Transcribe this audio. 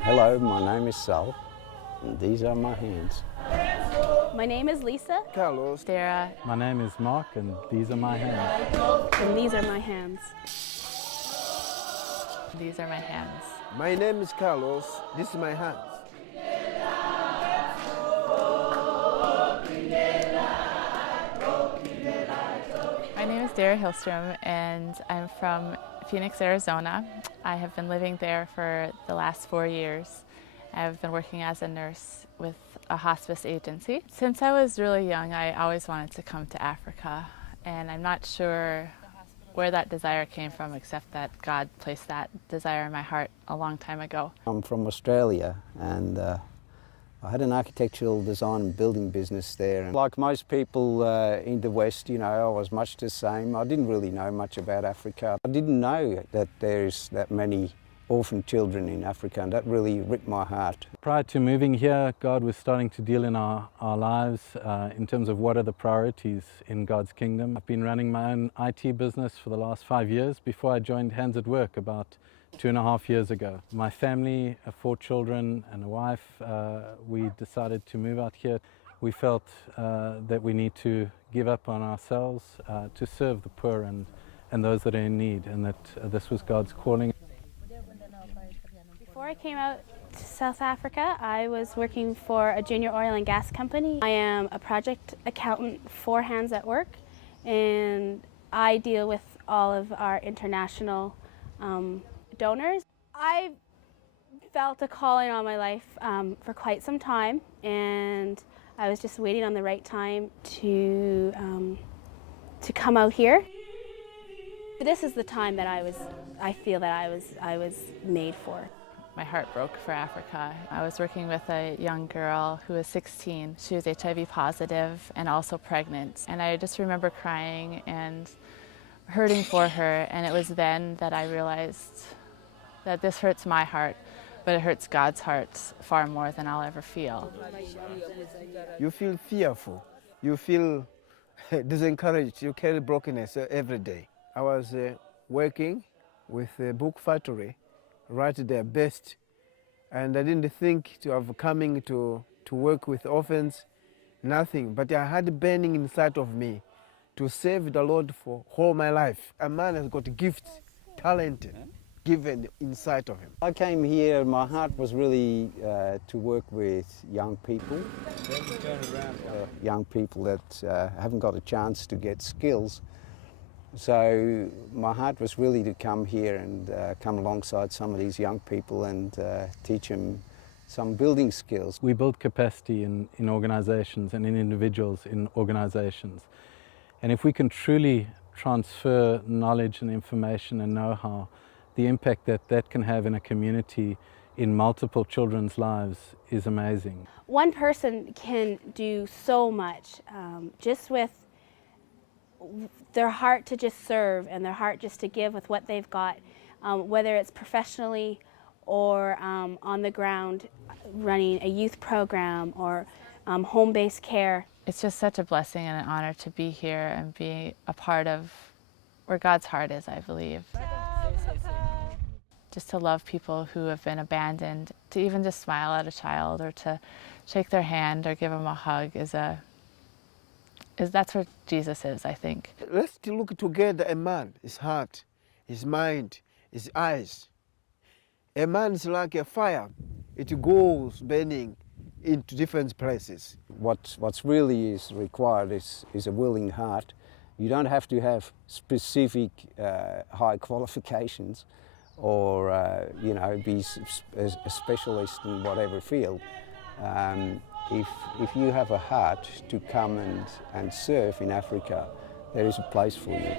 Hello, my name is Sal, and these are my hands. My name is Lisa. Carlos. Sarah. My name is Mark, and these are my hands. And these are my hands. These are my hands. My name is Carlos. This is my hands. My name is Dara Hillstrom, and I'm from Phoenix, Arizona. I have been living there for the last 4 years. I've been working as a nurse with a hospice agency. Since I was really young, I always wanted to come to Africa, and I'm not sure where that desire came from, except that God placed that desire in my heart a long time ago. I'm from Australia, and I had an architectural design and building business there. And like most people in the West, you know, I was much the same. I didn't really know much about Africa. I didn't know that there's that many orphan children in Africa, and that really ripped my heart. Prior to moving here, God was starting to deal in our lives in terms of what are the priorities in God's kingdom. I've been running my own IT business for the last 5 years before I joined Hands at Work about 2.5 years ago. My family, 4 children and a wife, we decided to move out here. We felt that we need to give up on ourselves to serve the poor and those that are in need, and that this was God's calling. Before I came out to South Africa, I was working for a junior oil and gas company. I am a project accountant for Hands at Work, and I deal with all of our international donors. I felt a calling on my life for quite some time, and I was just waiting on the right time to come out here. This is the time that I feel that I was made for. My heart broke for Africa. I was working with a young girl who was 16. She was HIV positive and also pregnant. And I just remember crying and hurting for her. And it was then that I realized that this hurts my heart, but it hurts God's heart far more than I'll ever feel. You feel fearful. You feel disencouraged. You carry brokenness every day. I was working with a book factory, write their best, and I didn't think to have coming to work with orphans, nothing, but I had burning inside of me to serve the Lord for all my life. A man has got gifts, talent given inside of him. I came here, my heart was really to work with young people, young people that haven't got a chance to get skills. So my heart was really to come here and come alongside some of these young people and teach them some building skills. We build capacity in organizations and in individuals in organizations. And if we can truly transfer knowledge and information and know-how, the impact that can have in a community in multiple children's lives is amazing. One person can do so much just with their heart to just serve and their heart just to give with what they've got, whether it's professionally or on the ground running a youth program or home-based care. It's just such a blessing and an honor to be here and be a part of where God's heart is, I believe. Just to love people who have been abandoned, to even just smile at a child or to shake their hand or give them a hug that's where Jesus is, I think. Let's look together a man, his heart, his mind, his eyes. A man is like a fire. It goes burning into different places. What's really is required is a willing heart. You don't have to have specific high qualifications or you know, be a specialist in whatever field. If you have a heart to come and serve in Africa, there is a place for you.